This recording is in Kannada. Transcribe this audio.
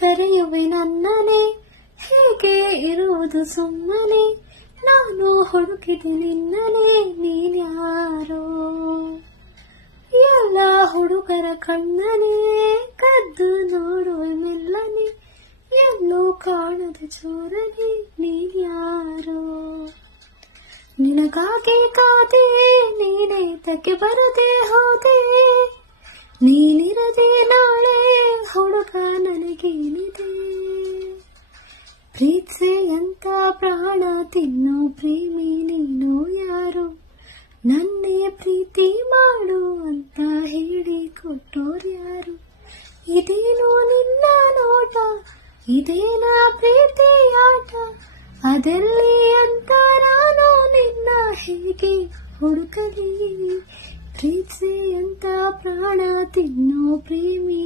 ಕರೆಯುವೆ ನನ್ನನೆ, ಹೇಗೆ ಇರುವುದು ಸುಮ್ಮನೆ, ನಾನು ಹುಡುಕಿದೆ ನಿನ್ನನೆ, ನೀನ್ಯಾರೋ. ಎಲ್ಲ ಹುಡುಗರ ಕಣ್ಣನೆ ಕದ್ದು ನೋಡುವೆ ಮೆಲ್ಲನೆ, ಎಲ್ಲೂ ಕಾಣದ ಚೋರನೆ, ನೀನ್ಯಾರೋ. ನಿನಗಾಗಿ ಕಾದೆ ನೀನೇ ತಕ್ಕೆ ಬರದೆ ಹೋದೆ, ನೀನಿರದೆ ನಾಳೆ ಹುಡುಗ ನನಗೇನಿದೆ. ಪ್ರೀತ್ಸೆ ಅಂತ ಪ್ರಾಣ ತಿನ್ನೋ ಪ್ರೇಮಿ ನೀನು ಯಾರು, ನನ್ನೇ ಪ್ರೀತಿ ಮಾಡು ಅಂತ ಹೇಳಿ ಕೊಟ್ಟೋರ್ಯಾರು. ಇದೇನು ನಿನ್ನ ನೋಟ, ಇದೇನ ಪ್ರೀತಿ ಆಟ, ಅದೆಲ್ಲಿ ಅಂತ ನಾನು ನಿನ್ನ ಹೇಗೆ ಹುಡುಕಲಿ. ಪ್ರೀತ್ಸೆ ಅಂತ ಪ್ರಾಣ ತಿನ್ನೋ ಪ್ರೇಮಿ